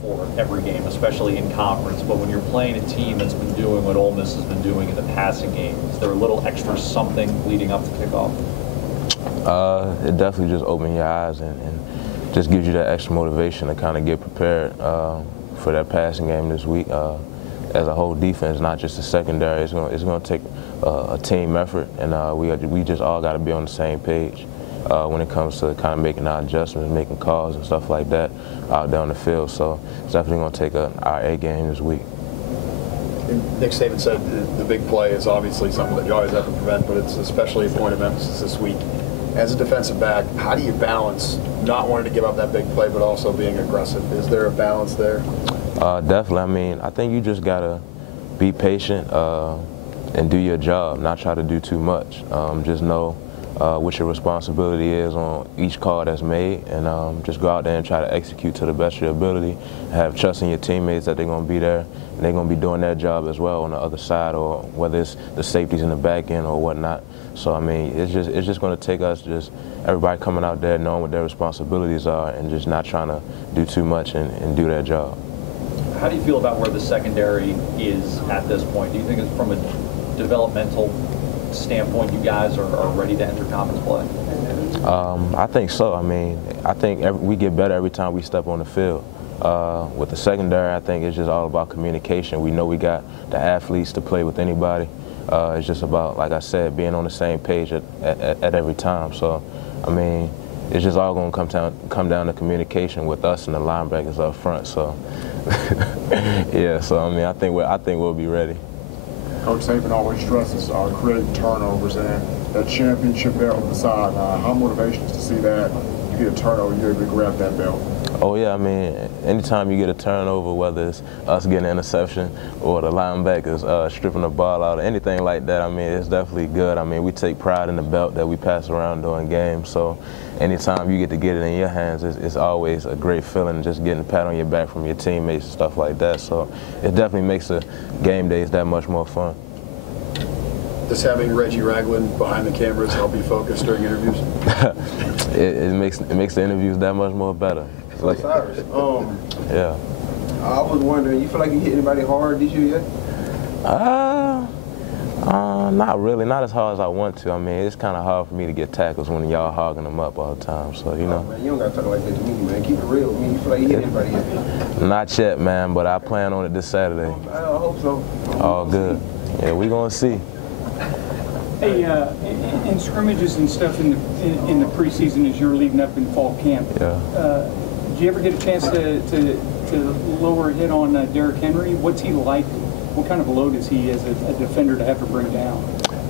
For every game, especially in conference, but when you're playing a team that's been doing what Ole Miss has been doing in the passing game, is there a little extra something leading up to kickoff? It definitely just opens your eyes and just gives you that extra motivation to kind of get prepared for that passing game this week. As a whole defense, not just the secondary, it's going to take a team effort, and we just all got to be on the same page when it comes to kind of making our adjustments, making calls and stuff like that out there on the field. So it's definitely going to take our A game this week. Nick Saban said the big play is obviously something that you always have to prevent, but it's especially a point of emphasis this week. As a defensive back, how do you balance not wanting to give up that big play but also being aggressive? Is there a balance there? Definitely. I mean, I think you just got to be patient and do your job, not try to do too much. Just know what your responsibility is on each call that's made, and just go out there and try to execute to the best of your ability. Have trust in your teammates that they're going to be there, and they're going to be doing their job as well on the other side, or whether it's the safeties in the back end or whatnot. So I mean, it's just going to take us, just everybody coming out there knowing what their responsibilities are and just not trying to do too much and do their job. How do you feel about where the secondary is at this point? Do you think it's from a developmental standpoint you guys are ready to enter conference play? I think so. I mean, I think we get better every time we step on the field. With the secondary, I think it's just all about communication. We know we got the athletes to play with anybody. It's just about, like I said, being on the same page at every time. So, I mean, it's just all going to come down to communication with us and the linebackers up front. So, yeah. So I mean, I think we'll be ready. Coach Saban always stresses creating turnovers and that championship belt on the sideline. How motivating is to see that you get a turnover, you're able to grab that belt? Oh yeah, I mean, anytime you get a turnover, whether it's us getting an interception or the linebackers stripping the ball out or anything like that, I mean, it's definitely good. I mean, we take pride in the belt that we pass around during games, so anytime you get to get it in your hands, it's always a great feeling, just getting a pat on your back from your teammates and stuff like that. So it definitely makes the game days that much more fun. Does having Reggie Ragland behind the cameras help you focus during interviews? it makes the interviews that much more better. Like, Cyrus, yeah. I was wondering, you feel like you hit anybody hard this year yet? Not really, not as hard as I want to. I mean, it's kind of hard for me to get tackles when y'all hogging them up all the time. So you know. Oh, man, you don't gotta talk like that to me, man. Keep it real with me. You feel like you hit anybody yet? Not yet, man. But I plan on it this Saturday. I hope so. All good. Yeah, we gonna see. Hey, in scrimmages and stuff in the preseason as you're leading up in fall camp, did you ever get a chance to lower a hit on Derrick Henry? What's he like? What kind of a load is he as a defender to have to bring down?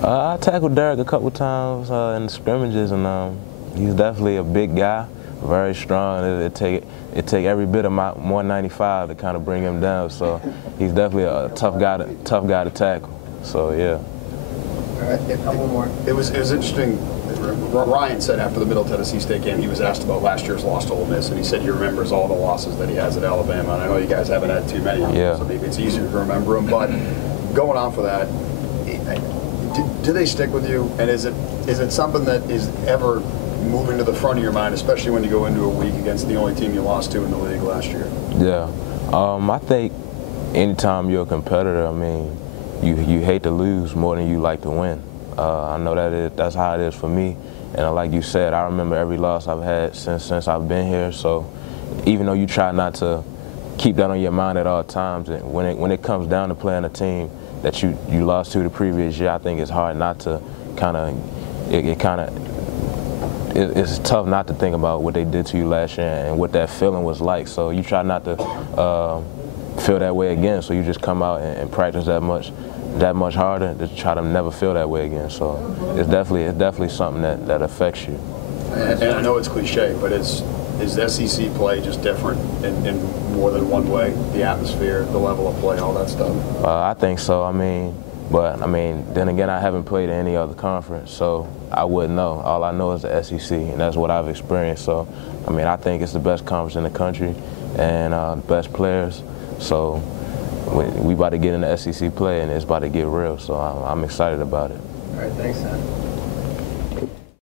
I tackled Derrick a couple times in the scrimmages, and he's definitely a big guy, very strong. It take every bit of my 195 to kind of bring him down. So he's definitely a tough guy to tackle. So yeah. It was interesting. Ryan said after the Middle Tennessee State game, he was asked about last year's loss to Ole Miss, and he said he remembers all the losses that he has at Alabama. And I know you guys haven't had too many, so maybe it's easier to remember them. But going on for that, do they stick with you? And is it something that is ever moving to the front of your mind, especially when you go into a week against the only team you lost to in the league last year? Yeah, I think anytime you're a competitor, I mean, you hate to lose more than you like to win. I know that's how it is for me. And like you said, I remember every loss I've had since I've been here. So even though you try not to keep that on your mind at all times, and when it comes down to playing a team that you lost to the previous year, I think it's hard not to it's tough not to think about what they did to you last year and what that feeling was like. So you try not to feel that way again. So you just come out and practice that much harder to try to never feel that way again. So it's definitely something that affects you. And I know it's cliche, but is SEC play just different in more than one way? The atmosphere, the level of play, all that stuff? I think so. Then again, I haven't played in any other conference, so I wouldn't know. All I know is the SEC, and that's what I've experienced. So, I think it's the best conference in the country and the best players. So we about to get into SEC play, and it's about to get real. So I'm excited about it. All right, thanks, son.